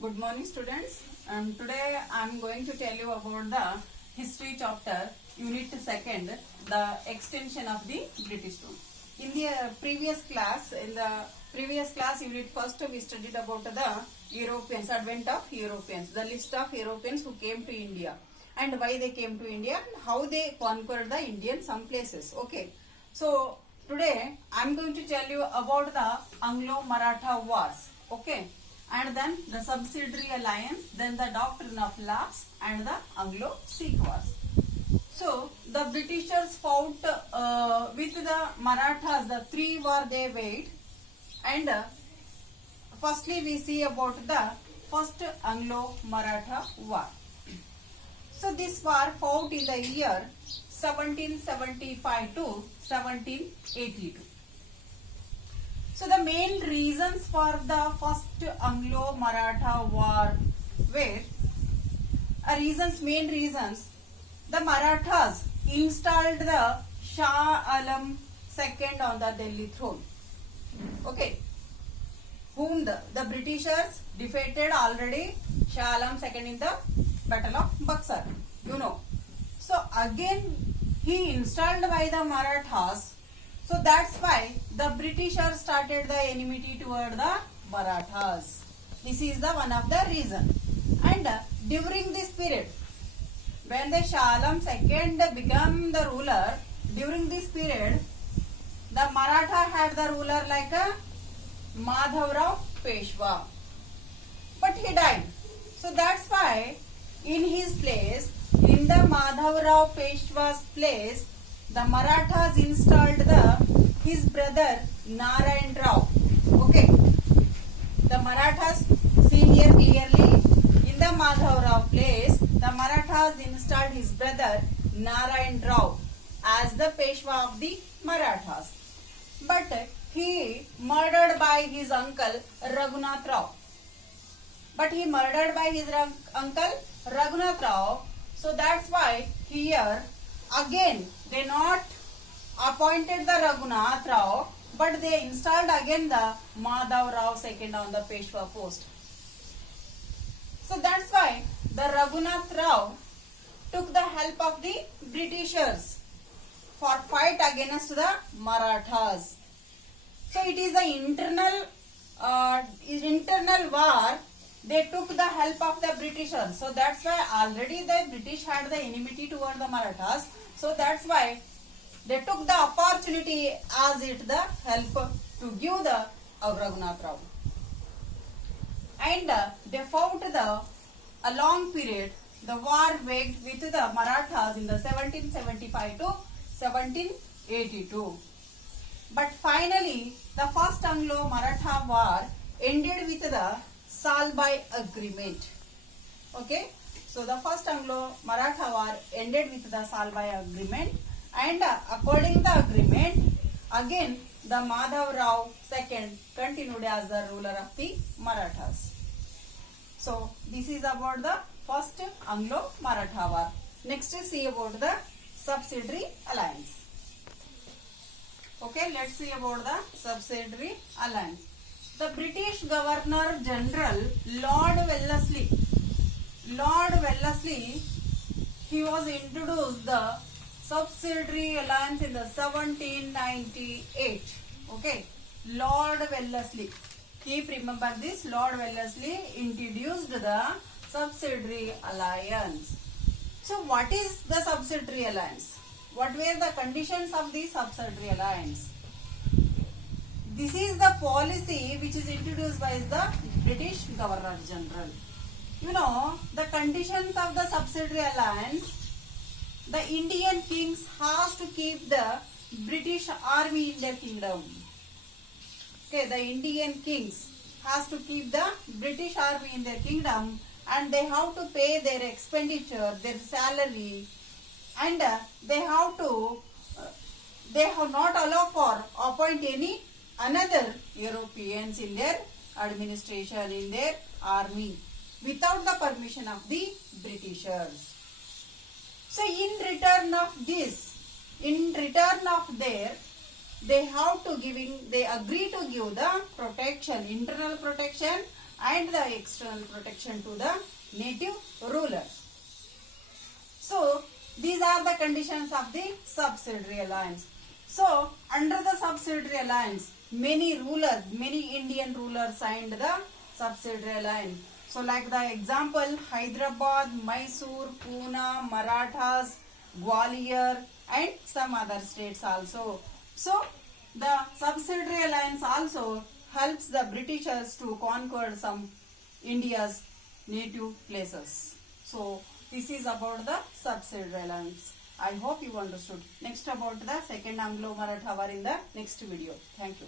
Good morning, students. Today I am going to tell you about the history chapter, unit 2nd, the extension of the British rule. In the previous class, unit 1st, we studied about the Europeans, advent of Europeans, the list of Europeans who came to India and why they came to India and how they conquered the Indian some places. Okay. So today I am going to tell you about the Anglo-Maratha wars. Okay. And then the subsidiary alliance, then the doctrine of lapse and the Anglo-Sikh wars. So the Britishers fought with the Marathas, the 3 war they waged, and firstly we see about the first Anglo-Maratha war. So this war fought in the year 1775 to 1782. So the main reasons for the first Anglo-Maratha war were main reasons. The Marathas installed the Shah Alam II on the Delhi throne. Okay, whom the Britishers defeated already Shah Alam II in the Battle of Buxar. You know. So again he installed by the Marathas. So that's why the Britishers started the enmity toward the Marathas. This is the one of the reason. And during this period, when the Shah Alam II became the ruler, during this period, the Maratha had the ruler like a Madhavrao Peshwa. But he died. So that's why in his place, in the Madhavrao Peshwa's place, the Marathas installed his brother Narayan Rao. Okay. The Marathas, see here clearly, in the Madhavrao place, the Marathas installed his brother Narayan Rao as the Peshwa of the Marathas. But he murdered by his uncle Raghunath Rao. So that's why here again they not appointed the Raghunath Rao, but they installed again the Madhav Rao II on the Peshwa post. So that's why the Raghunath Rao took the help of the Britishers for fight against the Marathas. So it is the internal war. They took the help of the Britishers. So that's why already the British had the enmity toward the Marathas. So that's why they took the opportunity as it the help to give the Raghunath Rao. And they fought a long period. The war waged with the Marathas in the 1775 to 1782. But finally, the first Anglo-Maratha war ended with the Salbai Agreement. Okay. So the first Anglo-Maratha war ended with the Salbai Agreement, and according to the agreement, again the Madhav Rao II continued as the ruler of the Marathas. So this is about the first Anglo-Maratha war. Next see about the subsidiary alliance. Okay, let's see about the subsidiary alliance. The British Governor General Lord Wellesley, he was introduced the subsidiary alliance in the 1798. Okay, Lord Wellesley. Keep remember this. Lord Wellesley introduced the subsidiary alliance. So what is the subsidiary alliance? What were the conditions of the subsidiary alliance? This is the policy which is introduced by the British Governor General. You know, the conditions of the subsidiary alliance, the Indian kings has to keep the British army in their kingdom. Okay, the Indian kings has to keep the British army in their kingdom, and they have to pay their expenditure, their salary, and they have not allow for appoint any another Europeans in their administration, in their army, without the permission of the Britishers. So in return of their, they agree to give the protection, internal protection and the external protection to the native ruler. So these are the conditions of the subsidiary alliance. So under the subsidiary alliance, many Indian rulers signed the subsidiary alliance. So like the example, Hyderabad, Mysore, Pune, Marathas, Gwalior and some other states also. So the subsidiary alliance also helps the Britishers to conquer some India's native places. So this is about the subsidiary alliance. I hope you understood. Next about the second Anglo-Maratha war in the next video. Thank you.